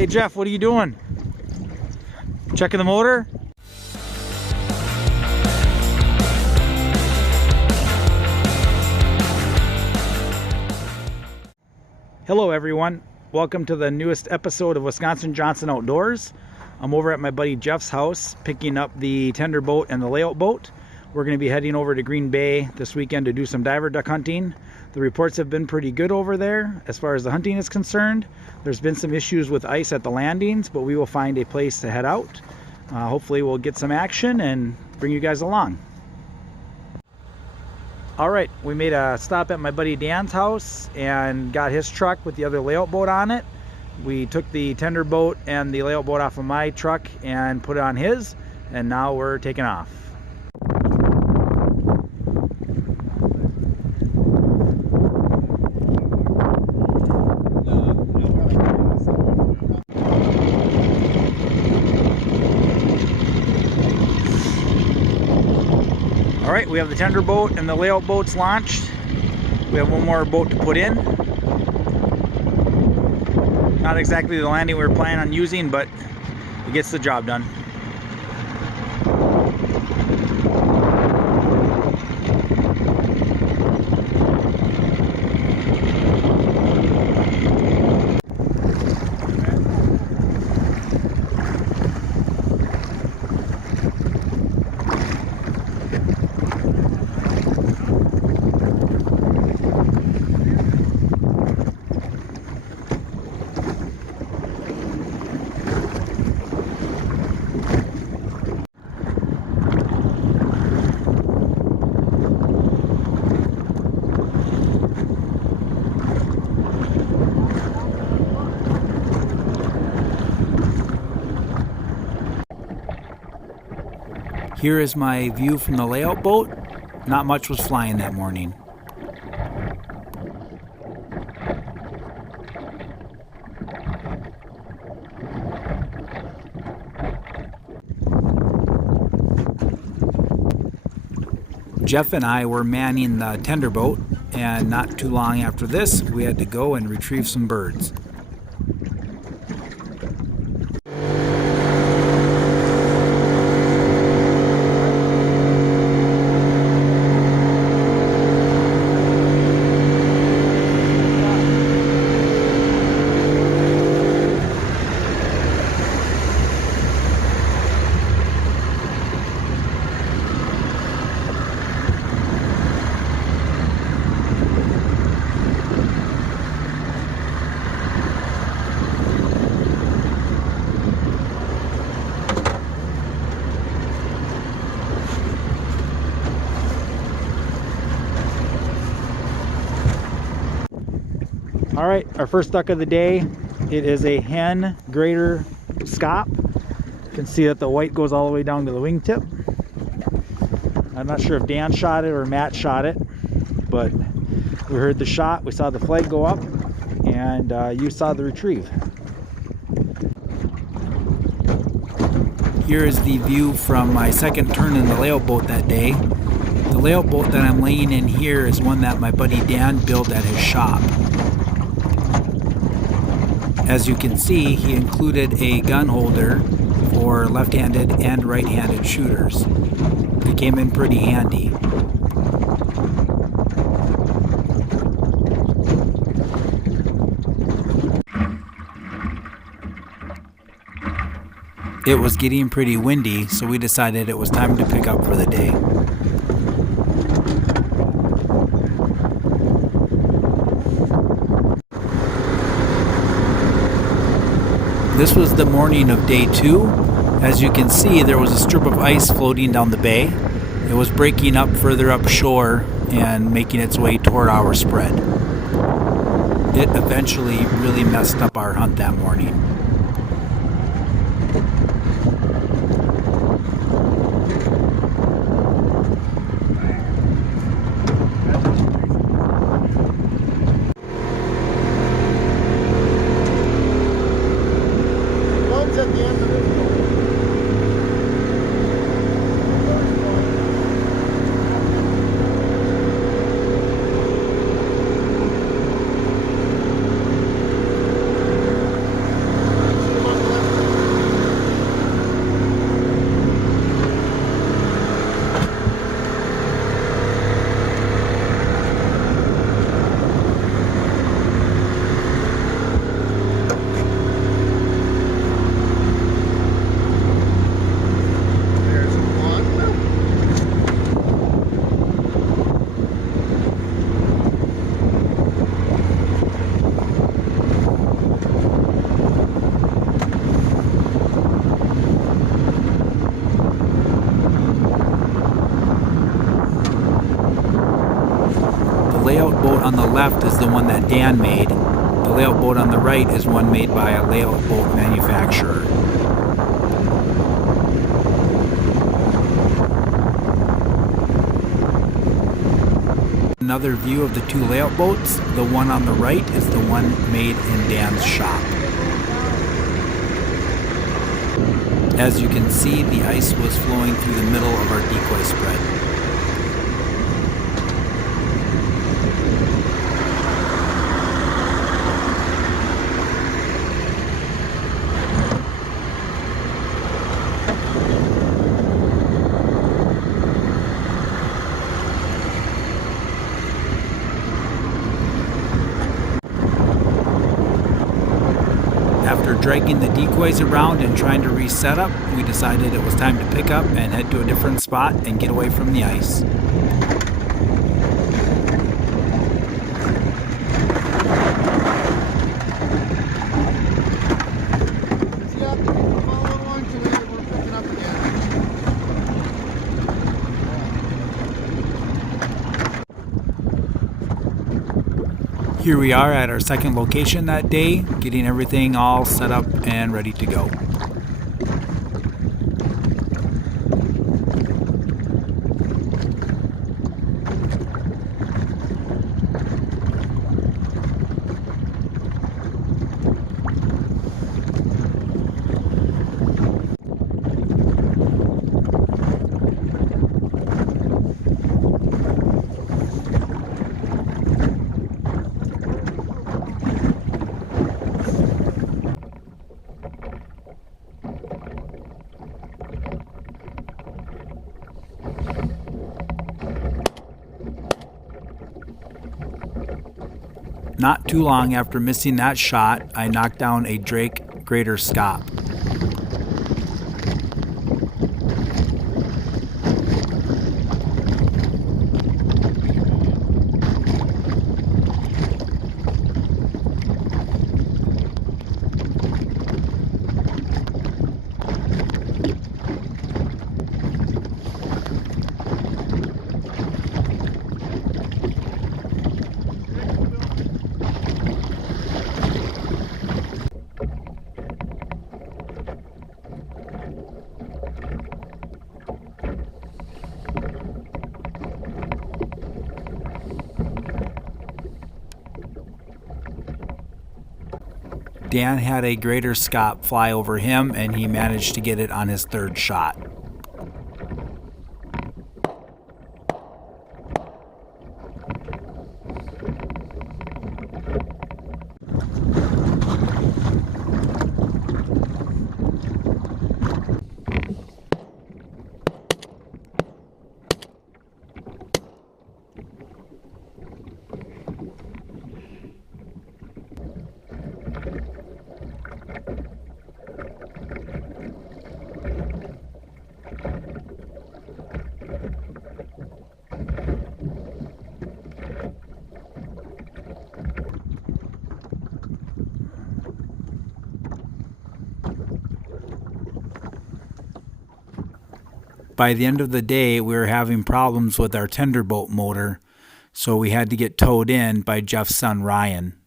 Hey Jeff, what are you doing? Checking the motor? Hello everyone, welcome to the newest episode of Wisconsin Johnson Outdoors. I'm over at my buddy Jeff's house picking up the tender boat and the layout boat. We're going to be heading over to Green Bay this weekend to do some diver duck hunting. The reports have been pretty good over there as far as the hunting is concerned. There's been some issues with ice at the landings, but we will find a place to head out. Hopefully we'll get some action and bring you guys along. Alright, we made a stop at my buddy Dan's house and got his truck with the other layout boat on it. We took the tender boat and the layout boat off of my truck and put it on his, and now we're taking off. Alright, we have the tender boat and the layout boats launched. We have one more boat to put in. Not exactly the landing we were planning on using, but it gets the job done. Here is my view from the layout boat. Not much was flying that morning. Jeff and I were manning the tender boat, and not too long after this, we had to go and retrieve some birds. All right, our first duck of the day. It is a hen greater scop. You can see that the white goes all the way down to the wingtip. I'm not sure if Dan shot it or Matt shot it, but we heard the shot, we saw the flag go up, and you saw the retrieve. Here is the view from my second turn in the layout boat that day. The layout boat that I'm laying in here is one that my buddy Dan built at his shop. As you can see, he included a gun holder for left-handed and right-handed shooters. It came in pretty handy. It was getting pretty windy, so we decided it was time to pick up for the day. This was the morning of day 2. As you can see, there was a strip of ice floating down the bay. It was breaking up further upshore and making its way toward our spread. It eventually really messed up our hunt that morning. left is the one that Dan made. The layout boat on the right is one made by a layout boat manufacturer. Another view of the two layout boats. The one on the right is the one made in Dan's shop. As you can see, the ice was flowing through the middle of our decoy spread. After dragging the decoys around and trying to reset up, we decided it was time to pick up and head to a different spot and get away from the ice. Here we are at our second location that day, getting everything all set up and ready to go. Not too long after missing that shot, I knocked down a Drake Greater Scop. Dan had a Greater Scop fly over him, and he managed to get it on his third shot. By the end of the day, we were having problems with our tender boat motor, so we had to get towed in by Jeff's son Ryan.